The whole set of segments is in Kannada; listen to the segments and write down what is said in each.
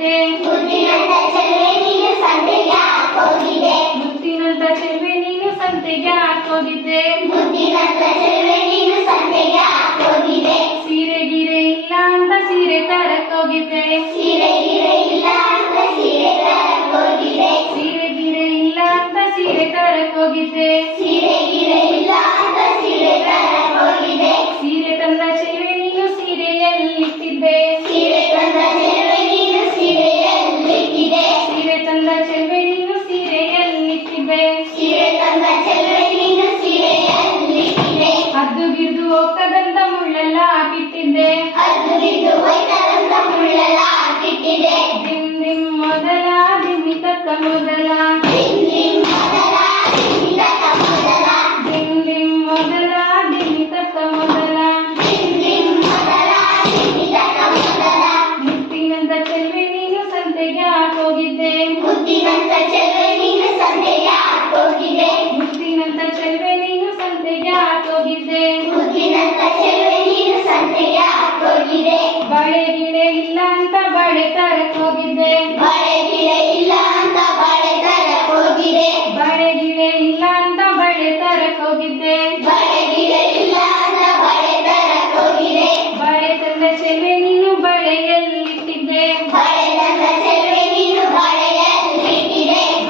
ಹಾಕೋಗಿದ್ದೆ ಮುತ್ತಿನಂತ ಚೆಲುವೆ ನೀನು ಸಂತೆಗೆ ಹಾಕೋಗಿದ್ದೆ ಮುತ್ತಿನಂತ ಚೆಲುವೆ ನೀನು ಸಂತೆಗೆ ಹಾಕೋಗಿದ್ದೆ ಮುತ್ತಿನಂತ ಚೆಲುವೆ ನೀನು ಸಂತೆಗೆ ಹಾಕೋಗಿದ್ದೆ ಸೀರೆ ಗಿರೆ ಇಲ್ಲ ಅಂತ ಸೀರೆ ತರಕ್ ಹೋಗಿದ್ದೆ ಸೀರೆ ಗಿರೆ ಇಲ್ಲ ಅಂತ ಸೀರೆ ತರಕ್ ಹೋಗಿದ್ದೆ ಸೀರೆ ಗಿರೆ ಇಲ್ಲ ಅಂತ ಸೀರೆ ತರಕ್ ಹೋಗಿದ್ದೆ ಸೀರೆ ಗಿರೆ ಇಲ್ಲ ಅಂತ ಸೀರೆ ತರಕ್ ಹೋಗಿದ್ದೆ ಸೀರೆ ತಂದ ಚೆಲುವೆ ನೀನು ಸೀರೆಯಲ್ಲಿಟ್ಟಿದ್ದೆ ಸೀರೆ ತಂದ ಚೆಲುವೆ ನೀನು ಸೀರೆಯಲ್ಲಿಟ್ಟಿದ್ದೆ ಸೀರೆ ತಂದ ಚೆಲುವೆ ನೀನು ಸೀರೆಯಲ್ಲಿಟ್ಟಿದ್ದೆ ಸೀರೆ ತಂದ ಚೆಲುವೆ ನೀನು ಸೀರೆಯಲ್ಲಿಟ್ಟಿದ್ದೆ ಹದ್ದು ಗಿರ್ದು ಹೋಗ್ತದಂತ ಮುಳ್ಳೆಲ್ಲ ಹಾಕಿಟ್ಟಿದ್ದೆ ಅದು ಬಿದ್ದು ಹೋಯ್ತದಂತ ಮುಳ್ಳೆಲ್ಲ ಹಾಕಿಟ್ಟಿದ್ದೆ ದಿಮ್ ದಿಮ್ ಮೊದಲ ದಿಮಿತಕ್ಕ ಮೊದಲ ದಿಮ್ ದಿಮ್ ಮೊದಲ ದಿಮಿತಕ್ಕ ಮೊದಲ ದಿಮ್ ದಿಮ್ ಮೊದಲ ದಿಮಿತಕ್ಕ ಮೊದಲ ದಿಮ್ ದಿಮ್ ಮೊದಲ ದಿಮಿತಕ್ಕ ಮೊದಲ ಮುತ್ತಿನಂತ ಚೆಲುವೆ ನೀನು ಸಂತೆಗೆ ಹಾಕೋಗಿದ್ದೆ ಮುತ್ತಿನಂತ ಚೆಲುವೆ ನೀನು ಸಂತೆಗೆ ಹಾಕೋಗಿದ್ದೆ ಮುತ್ತಿನಂತ ಚೆಲುವೆ ನೀನು ಸಂತೆಗೆ ಹಾಕೋಗಿದ್ದೆ ಮುತ್ತಿನಂತ ಚೆಲುವೆ ನೀನು ಸಂತೆಗೆ ಹಾಕೋಗಿದ್ದೆ ಬಳೆ ಗಿಳೆ ಇಲ್ಲ ಅಂತ ಬಳೆ ತರಕ್ ಹೋಗಿದ್ದೆ ಬಳೆ ಗಿಳೆ ಇಲ್ಲ ಅಂತ ಬಳೆ ತರಕ್ ಹೋಗಿದ್ದೆ ಬಳೆ ಗಿಳೆ ಇಲ್ಲ ಅಂತ ಬಳೆ ತರಕ್ ಹೋಗಿದ್ದೆ ಬಳೆ ಗಿಳೆ ಇಲ್ಲ ಅಂತ ಬಳೆ ತರಕ್ ಹೋಗಿದ್ದೆ ಬಳೆ ತಂದ ಚೆಲುವೆ ನೀನು ಬಳೆಯಲ್ಲಿಟ್ಟಿದ್ದೆ ಬಳೆ ತಂದ ಚೆಲುವೆ ನೀನು ಬಳೆಯಲ್ಲಿಟ್ಟಿದ್ದೆ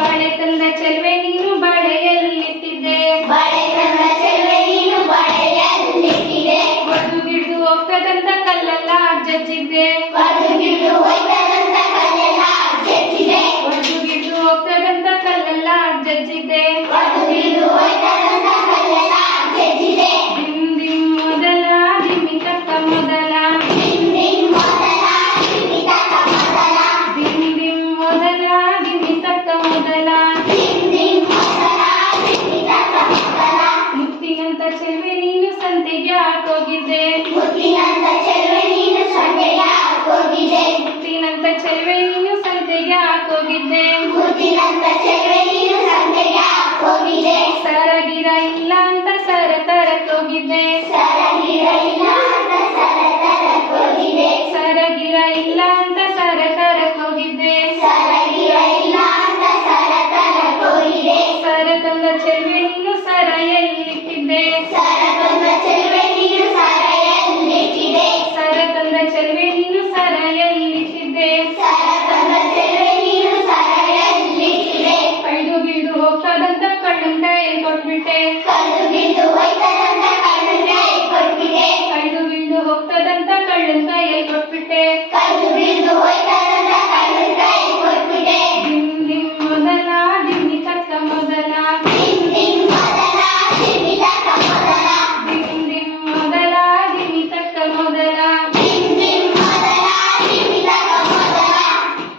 ಬಳೆ ತಂದ ಚೆಲುವೆ ನೀನು ಬಳೆಯಲ್ಲಿಟ್ಟಿದ್ದೆ ಬಳೆ ತಂದ ಚೆಲುವೆ ನೀನು ಬಳೆಯಲ್ಲಿಟ್ಟಿದ್ದೆ ಒದ್ದು ಗಿಡ್ದು ಹೋಗ್ತದಂತ ಕಲ್ಲೆಲ್ಲ ಜಜ್ಜಿದ್ದೆ ಅದು ಬಿದ್ದು ಹೋಯ್ತದಂತ ಕಲ್ಲೆಲ್ಲ ಜಜ್ಜಿದೆ ಒದ್ದು ಗಿಡ್ದು ಹೋಗ್ತದಂತ ಕಲ್ಲೆಲ್ಲ ಜಜ್ಜಿದ್ದೆ ಅದು ಬಿದ್ದು ಹೋಯ್ತದಂತ ಕಲ್ಲೆಲ್ಲ ಜಜ್ಜಿದೆ ದಿಮ್ ದಿಮ್ ಮೊದಲ ದಿಮಿತಕ್ಕ ಮೊದಲ ದಿಮ್ ದಿಮ್ ಮೊದಲ ದಿಮಿತಕ್ಕ ಮೊದಲ ದಿಮ್ ದಿಮ್ ಮೊದಲ ದಿಮಿತಕ್ಕ ಮೊದಲ ದಿಮ್ ದಿಮ್ ಮೊದಲ ದಿಮಿತಕ್ಕ ಮೊದಲ ಮುತ್ತಿನಂತ ಚೆಲುವೆ ನೀನು ಸಂತೆಗೆ ಹಾಕೋಗಿದ್ದೆ ಮುತ್ತಿನಂತ ಚೆಲುವೆ ನೀನು ಸಂತೆಗೆ ಹಾಕೋಗಿದ್ದೆ ಮುತ್ತಿನಂತ ಚೆಲುವೆ ನೀನು ಸಂತೆಗೆ ಹಾಕೋಗಿದ್ದೆ ಮುತ್ತಿನಂತ ಚೆಲುವೆ ನೀನು ಸಂತೆಗೆ ಹಾಕೋಗಿದ್ದೆ ಸರಗಿರ ಇಲ್ಲ ಅಂತ ಸರ ತರಕ್ ಹೋಗಿದ್ದೆ ಸರಗಿರ ಇಲ್ಲ ಅಂತ ಸರ ತರಕ್ ಹೋಗಿದ್ದೆ ಸರಗಿರ ಇಲ್ಲ ಅಂತ ಸರ ತರಕ್ ಹೋಗಿದ್ದೆ ಸರಗಿರ ಇಲ್ಲ ಅಂತ ಸರ ತರಕ್ ಹೋಗಿದ್ದೆ ಸರ ತಂದ ಚೆಲುವೆ ನೀನು ಸರ ಎಲ್ಲಿಟ್ಟಿದ್ದೆ ಸರ ತಂದ ಚೆಲುವೆ ನೀನು ಸರೆಯಲ್ಲಿಟ್ಟಿದ್ದೆ ಸರ ತಂದ ಚೆಲುವೆ ನೀನು ಸರ ಎಲ್ಲಿಟ್ಟಿದ್ದೆ ಸರ ತಂದ ಚೆಲುವೆ ನೀನು ಸರೆಯಲ್ಲಿಟ್ಟಿದ್ದೆ ಕೈದು ಬೀಡು ಹೋಗ್ತದಂತ ಕಣ್ಣನ್ ಕೈಯಲ್ಲಿ ಕೊಟ್ಬಿಟ್ಟೆ ಕಲ್ಲು ಬಿದ್ದು ಹೋಯ್ತದಂತ ಕಣ್ಣು ಕೈ ಕೊಟ್ಬಿಟ್ಟೆ ಕೈದು ಬೀಡು ಹೋಗ್ತದಂತ ಕಳ್ಳನ್ ಕೈಯಲ್ಲಿ ಕೊಟ್ಬಿಟ್ಟೆ ಕಲ್ಲು ಬಿದ್ದು ಹೋಯ್ತದಂತ ಕಣ್ಣು ಕೈ ಕೊಟ್ಬಿಟ್ಟೆ ದಿಮ್ ದಿಮ್ ಮೊದಲ ದಿಮಿತಕ್ಕ ಮೊದಲ ದಿಮ್ ದಿಮ್ ಮೊದಲ ದಿಮಿತಕ್ಕ ಮೊದಲ ದಿಮ್ ದಿಮ್ ಮೊದಲ ದಿಮಿತಕ್ಕ ಮೊದಲ ದಿಮ್ ದಿಮ್ ಮೊದಲ ದಿಮಿತಕ್ಕ ಮೊದಲ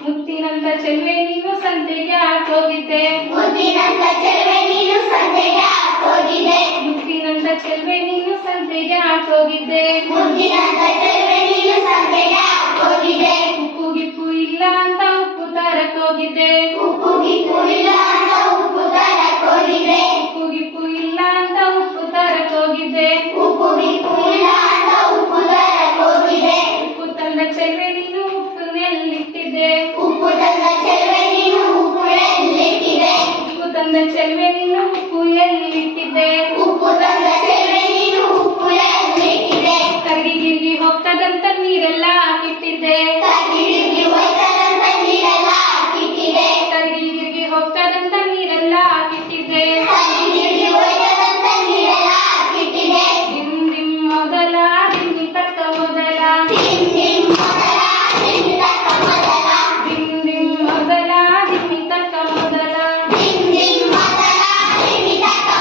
ಮುತ್ತಿನಂತ ಚೆಲುವೆ ನೀನು ಸಂತೆಗೆ ಹಾಕೋಗಿದ್ದೆ ಮುತ್ತಿನಂತ ಚೆಲುವೆ ನೀನು ಸಂತೆಗೆ ಹಾಕೋಗಿದ್ದೆ ಮುತ್ತಿನಂತ ಚೆಲುವೆ ನೀನು ಸಂತೆಗೆ ಹಾಕೋಗಿದ್ದೆ ಮುತ್ತಿನಂತ